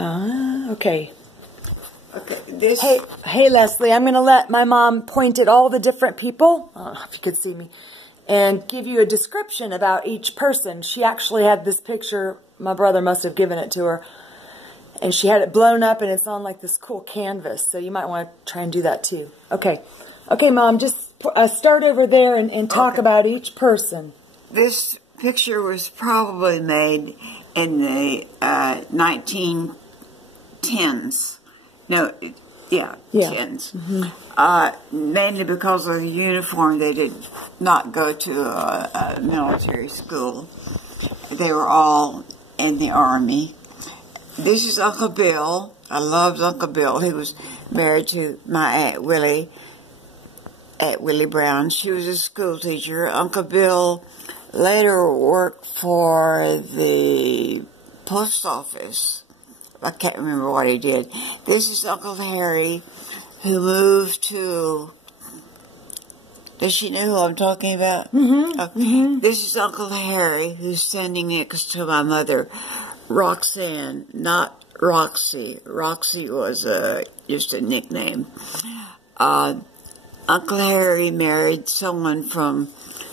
Okay. Okay, this... Hey, Leslie, I'm going to let my mom point at all the different people. I don't know if you could see me. And give you a description about each person. She actually had this picture. My brother must have given it to her. And she had it blown up, and it's on like this cool canvas. So you might want to try and do that too. Okay. Okay, Mom, just start over there and talk about each person. This picture was probably made in the 1910s. No, yeah. 10s. Mainly because of the uniform, they did not go to a military school. They were all in the Army. This is Uncle Bill. I loved Uncle Bill. He was married to my Aunt Willie Brown. She was a school teacher. Uncle Bill later worked for the post office. I can't remember what he did. This is Uncle Harry, who moved to... Does she know who I'm talking about? This is Uncle Harry, who's standing next to my mother, Roxanne, not Roxy. Roxy was just a nickname. Uncle Harry married someone from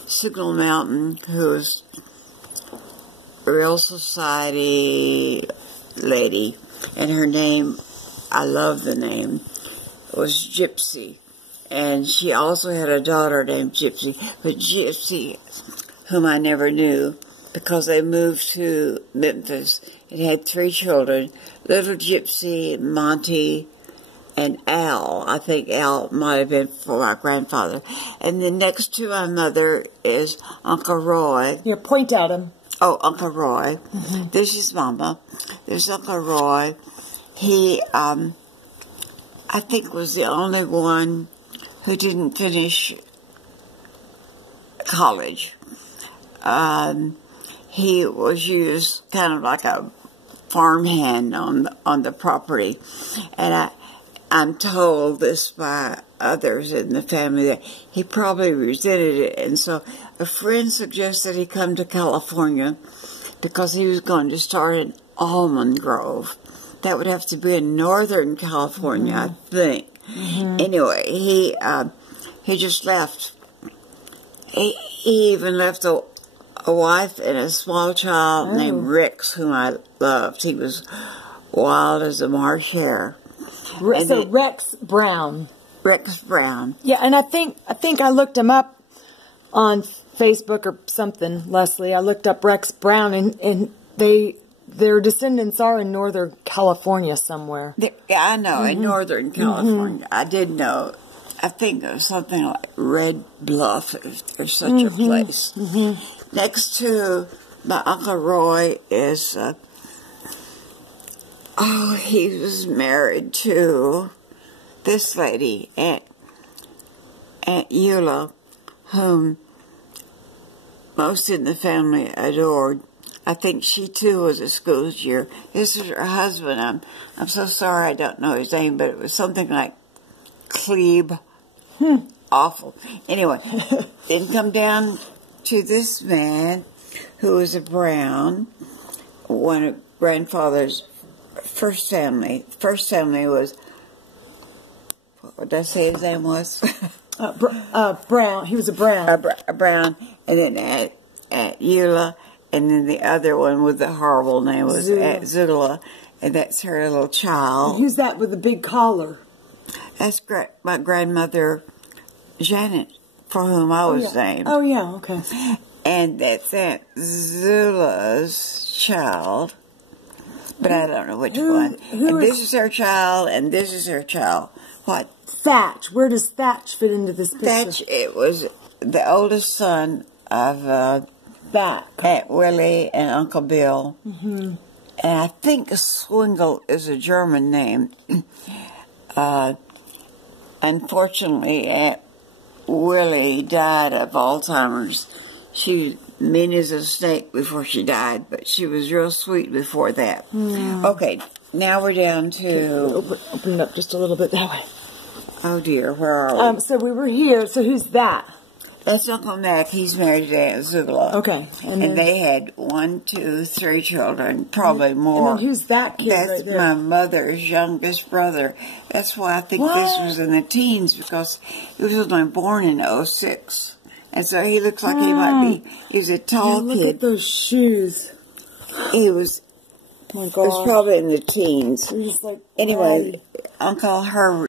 Signal Mountain, who was a Real Society lady, and her name, I love the name, was Gypsy. And she also had a daughter named Gypsy, but Gypsy, whom I never knew, because they moved to Memphis. It had 3 children, Little Gypsy, Monty, and Al. I think Al might have been for my grandfather. And then next to my mother is Uncle Roy. Here, point at him. Oh, Uncle Roy. This is Mama. There's Uncle Roy. He, I think, was the only one who didn't finish college. He was used kind of like a farmhand on the property. And I'm told this by others in the family that he probably resented it. And so a friend suggested he come to California because he was going to start an almond grove. That would have to be in Northern California, I think. Anyway, he just left. He even left a wife and a small child named Rex, whom I loved. He was wild as a marsh hare. So Rex Brown. Rex Brown. Yeah, and I think I looked him up on Facebook or something, Leslie. I looked up Rex Brown, and their descendants are in Northern California somewhere. Yeah, I know, in Northern California. I did know. I think it was something like Red Bluff, if there's such a place. Next to my Uncle Roy is... he was married to this lady, Aunt Eula, whom most in the family adored. I think she too was a school teacher. This was her husband. I'm so sorry I don't know his name, but it was something like Klebe. Awful. Anyway, then come down to this man who was a Brown, one of grandfather's first family. First family was, what did I say his name was? Brown. He was a Brown. A Brown. And then Aunt Eula. And then the other one with the horrible name was Aunt Zula. And that's her little child. Who's that with the big collar? That's my grandmother, Janet, for whom I was named. Oh, yeah, okay. And that's Aunt Zula's child. But I don't know which one. And this is her child, and this is her child. What? Thatch. Where does Thatch fit into this picture? Thatch, it was the oldest son of Aunt Willie and Uncle Bill. And I think Swingle is a German name. Unfortunately, Aunt Willie died of Alzheimer's. She was mean as a snake before she died, but she was real sweet before that. Okay, now we're down to... Open it up just a little bit that way. Oh dear, where are we? So we were here, so who's that? That's Uncle Mac. He's married to Aunt Zula. Okay. And they had 1, 2, 3 children, probably more. And then who's that kid That's right there? my mother's youngest brother. That's why I think this was in the teens, because he was only born in 06. And so he looks like he might be, he was a tall look kid. at those shoes. He was, Oh my it was God. probably in the teens. They're just like, Anyway, Uncle Herbert